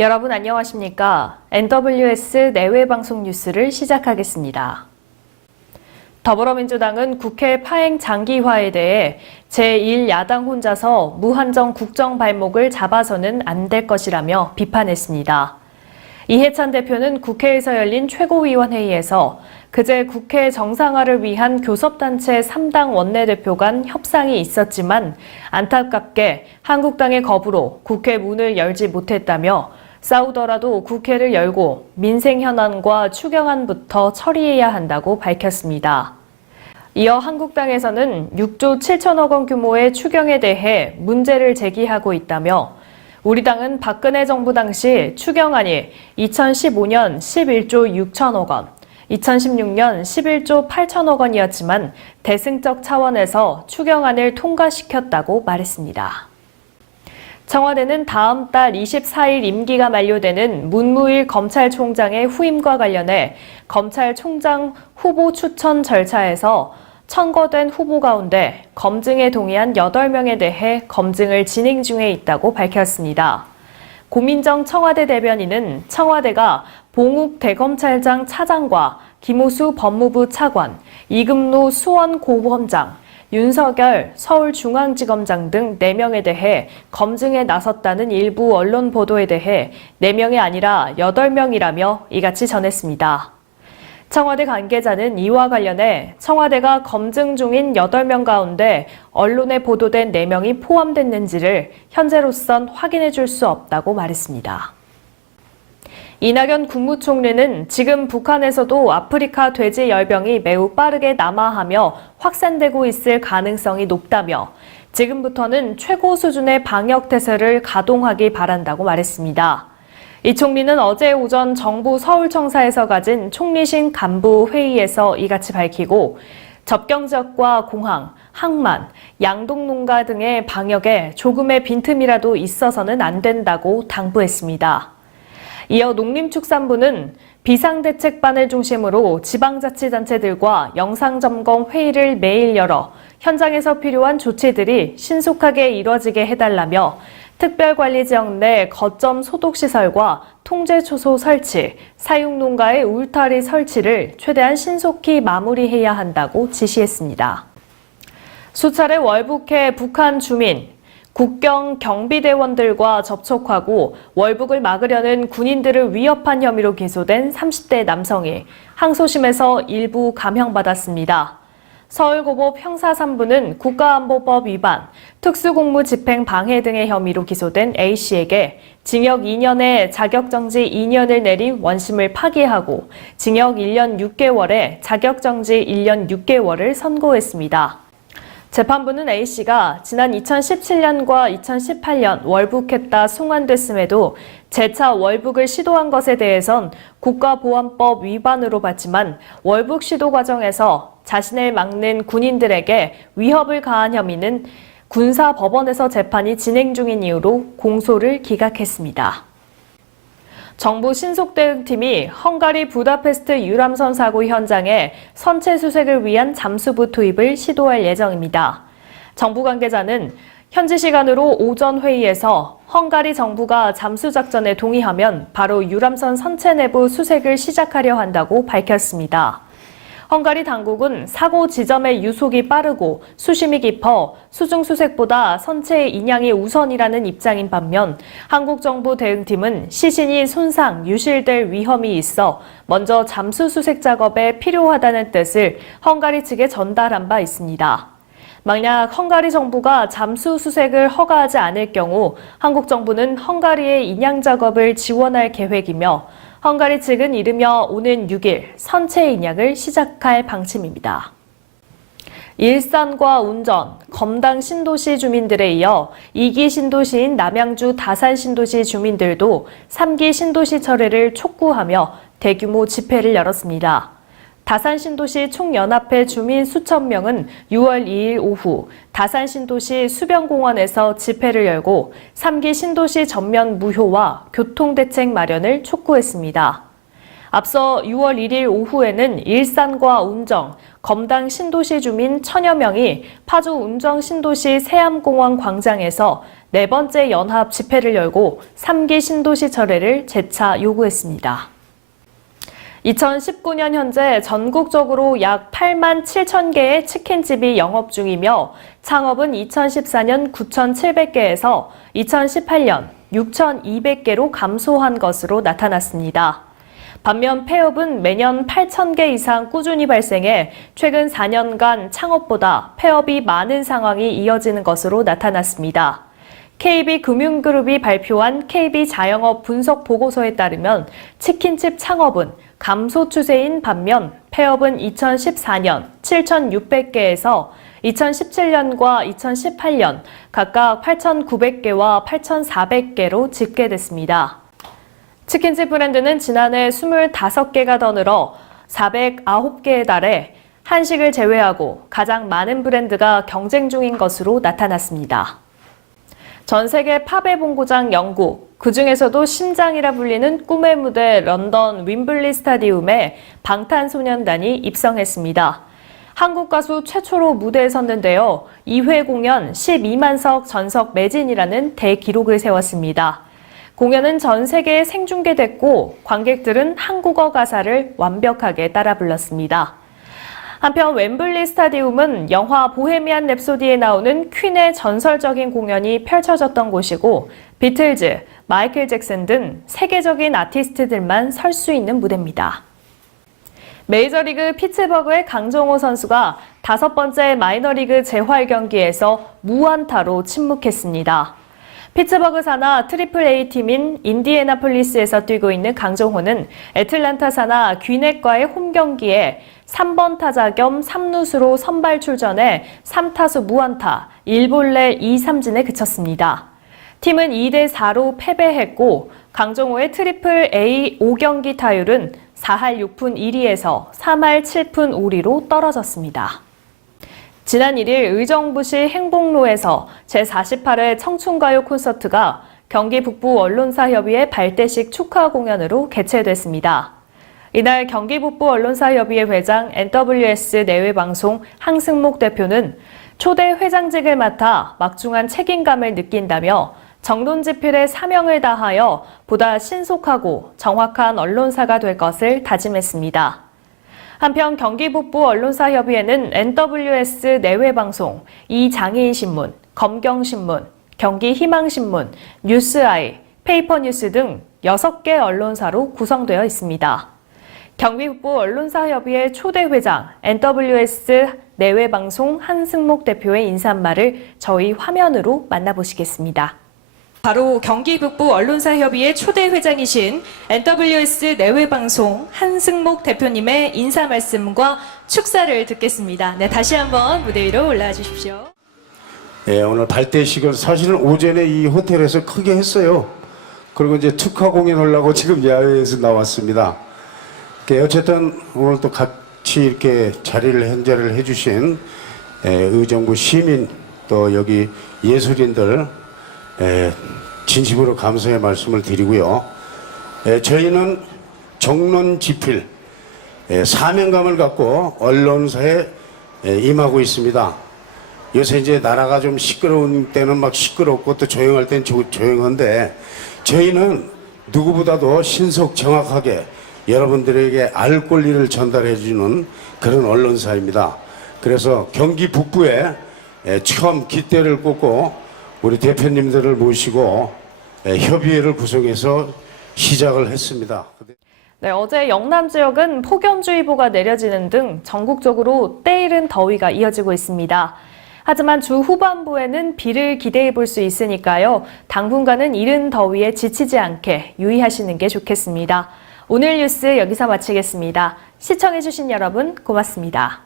여러분 안녕하십니까? NWS 내외방송 뉴스를 시작하겠습니다. 더불어민주당은 국회 파행 장기화에 대해 제1야당 혼자서 무한정 국정 발목을 잡아서는 안 될 것이라며 비판했습니다. 이해찬 대표는 국회에서 열린 최고위원회의에서 그제 국회 정상화를 위한 교섭단체 3당 원내대표 간 협상이 있었지만 안타깝게 한국당의 거부로 국회 문을 열지 못했다며 싸우더라도 국회를 열고 민생 현안과 추경안부터 처리해야 한다고 밝혔습니다. 이어 한국당에서는 6조 7천억 원 규모의 추경에 대해 문제를 제기하고 있다며 우리 당은 박근혜 정부 당시 추경안이 2015년 11조 6천억 원, 2016년 11조 8천억 원이었지만 대승적 차원에서 추경안을 통과시켰다고 말했습니다. 청와대는 다음 달 24일 임기가 만료되는 문무일 검찰총장의 후임과 관련해 검찰총장 후보 추천 절차에서 청거된 후보 가운데 검증에 동의한 8명에 대해 검증을 진행 중에 있다고 밝혔습니다. 고민정 청와대 대변인은 청와대가 봉욱 대검찰장 차장과 김호수 법무부 차관, 이금루 수원고검장, 윤석열 서울중앙지검장 등 4명에 대해 검증에 나섰다는 일부 언론 보도에 대해 4명이 아니라 8명이라며 이같이 전했습니다. 청와대 관계자는 이와 관련해 청와대가 검증 중인 8명 가운데 언론에 보도된 4명이 포함됐는지를 현재로선 확인해 줄 수 없다고 말했습니다. 이낙연 국무총리는 지금 북한에서도 아프리카 돼지 열병이 매우 빠르게 남하하며 확산되고 있을 가능성이 높다며 지금부터는 최고 수준의 방역 태세를 가동하기 바란다고 말했습니다. 이 총리는 어제 오전 정부 서울청사에서 가진 총리실 간부 회의에서 이같이 밝히고 접경 지역과 공항, 항만, 양동농가 등의 방역에 조금의 빈틈이라도 있어서는 안 된다고 당부했습니다. 이어 농림축산부는 비상대책반을 중심으로 지방자치단체들과 영상점검 회의를 매일 열어 현장에서 필요한 조치들이 신속하게 이뤄지게 해달라며 특별관리지역 내 거점 소독시설과 통제초소 설치, 사육농가의 울타리 설치를 최대한 신속히 마무리해야 한다고 지시했습니다. 수차례 월북해 북한 주민, 국경 경비대원들과 접촉하고 월북을 막으려는 군인들을 위협한 혐의로 기소된 30대 남성이 항소심에서 일부 감형받았습니다. 서울고법 형사 3부는 국가안보법 위반, 특수공무집행 방해 등의 혐의로 기소된 A씨에게 징역 2년에 자격정지 2년을 내린 원심을 파기하고 징역 1년 6개월에 자격정지 1년 6개월을 선고했습니다. 재판부는 A씨가 지난 2017년과 2018년 월북했다 송환됐음에도 재차 월북을 시도한 것에 대해선 국가보안법 위반으로 봤지만 월북 시도 과정에서 자신을 막는 군인들에게 위협을 가한 혐의는 군사법원에서 재판이 진행 중인 이유로 공소를 기각했습니다. 정부 신속대응팀이 헝가리 부다페스트 유람선 사고 현장에 선체 수색을 위한 잠수부 투입을 시도할 예정입니다. 정부 관계자는 현지 시간으로 오전 회의에서 헝가리 정부가 잠수 작전에 동의하면 바로 유람선 선체 내부 수색을 시작하려 한다고 밝혔습니다. 헝가리 당국은 사고 지점의 유속이 빠르고 수심이 깊어 수중 수색보다 선체의 인양이 우선이라는 입장인 반면 한국 정부 대응팀은 시신이 손상, 유실될 위험이 있어 먼저 잠수 수색 작업에 필요하다는 뜻을 헝가리 측에 전달한 바 있습니다. 만약 헝가리 정부가 잠수 수색을 허가하지 않을 경우 한국 정부는 헝가리의 인양 작업을 지원할 계획이며 헝가리 측은 이르며 오는 6일 선체 인양을 시작할 방침입니다. 일산과 운전, 검당 신도시 주민들에 이어 2기 신도시인 남양주 다산 신도시 주민들도 3기 신도시 철회를 촉구하며 대규모 집회를 열었습니다. 다산신도시 총연합회 주민 수천 명은 6월 2일 오후 다산신도시 수변공원에서 집회를 열고 3기 신도시 전면 무효와 교통대책 마련을 촉구했습니다. 앞서 6월 1일 오후에는 일산과 운정, 검당 신도시 주민 천여 명이 파주 운정 신도시 새암공원 광장에서 네 번째 연합 집회를 열고 3기 신도시 철회를 재차 요구했습니다. 2019년 현재 전국적으로 약 8만 7천 개의 치킨집이 영업 중이며 창업은 2014년 9,700개에서 2018년 6,200개로 감소한 것으로 나타났습니다. 반면 폐업은 매년 8,000개 이상 꾸준히 발생해 최근 4년간 창업보다 폐업이 많은 상황이 이어지는 것으로 나타났습니다. KB금융그룹이 발표한 KB자영업 분석 보고서에 따르면 치킨집 창업은 감소 추세인 반면 폐업은 2014년 7,600개에서 2017년과 2018년 각각 8,900개와 8,400개로 집계됐습니다. 치킨집 브랜드는 지난해 25개가 더 늘어 409개에 달해 한식을 제외하고 가장 많은 브랜드가 경쟁 중인 것으로 나타났습니다. 전 세계 팝의 본고장 영국, 그중에서도 심장이라 불리는 꿈의 무대 런던 윈블리 스타디움에 방탄소년단이 입성했습니다. 한국 가수 최초로 무대에 섰는데요. 2회 공연 12만석 전석 매진이라는 대기록을 세웠습니다. 공연은 전 세계에 생중계됐고 관객들은 한국어 가사를 완벽하게 따라 불렀습니다. 한편 웸블리 스타디움은 영화 보헤미안 랩소디에 나오는 퀸의 전설적인 공연이 펼쳐졌던 곳이고 비틀즈, 마이클 잭슨 등 세계적인 아티스트들만 설 수 있는 무대입니다. 메이저리그 피츠버그의 강정호 선수가 5번째 마이너리그 재활 경기에서 무안타로 침묵했습니다. 피츠버그 산하 트리플 A 팀인 인디애나폴리스에서 뛰고 있는 강정호는 애틀란타 산하 귀넷과의 홈 경기에 3번 타자 겸 3루수로 선발 출전해 3타수 무안타, 1볼넷 2삼진에 그쳤습니다. 팀은 2대4로 패배했고 강정호의 트리플 A 5경기 타율은 4할 6푼 1리에서 3할 7푼 5리로 떨어졌습니다. 지난 1일 의정부시 행복로에서 제48회 청춘가요 콘서트가 경기 북부 언론사협의회 발대식 축하 공연으로 개최됐습니다. 이날 경기 북부 언론사협의회 회장 NWS 내외방송 항승목 대표는 초대 회장직을 맡아 막중한 책임감을 느낀다며 정론지필의 사명을 다하여 보다 신속하고 정확한 언론사가 될 것을 다짐했습니다. 한편 경기 북부 언론사협의회는 NWS 내외방송, 이장애인신문, 검경신문, 경기희망신문, 뉴스아이, 페이퍼뉴스 등 6개 언론사로 구성되어 있습니다. 경기 북부 언론사협의회 초대 회장 NWS 내외방송 한승목 대표의 인사말을 저희 화면으로 만나보시겠습니다. 바로 경기 북부 언론사협의회 초대 회장이신 NWS 내외방송 한승목 대표님의 인사 말씀과 축사를 듣겠습니다. 네, 다시 한번 무대 위로 올라와 주십시오. 네, 오늘 발대식을 사실은 오전에 이 호텔에서 크게 했어요. 그리고 이제 축하 공연하려고 지금 야외에서 나왔습니다. 어쨌든 오늘 또 같이 이렇게 자리를 현재를 해주신 의정부 시민 또 여기 예술인들 진심으로 감사의 말씀을 드리고요. 저희는 정론지필 사명감을 갖고 언론사에 임하고 있습니다. 요새 이제 나라가 좀 시끄러운 때는 막 시끄럽고 또 조용할 때는 조용한데 저희는 누구보다도 신속 정확하게 여러분들에게 알 권리를 전달해주는 그런 언론사입니다. 그래서 경기 북부에 처음 깃대를 꽂고 우리 대표님들을 모시고 협의회를 구성해서 시작을 했습니다. 네, 어제 영남 지역은 폭염주의보가 내려지는 등 전국적으로 때이른 더위가 이어지고 있습니다. 하지만 주 후반부에는 비를 기대해 볼 수 있으니까요. 당분간은 이른 더위에 지치지 않게 유의하시는 게 좋겠습니다. 오늘 뉴스 여기서 마치겠습니다. 시청해주신 여러분 고맙습니다.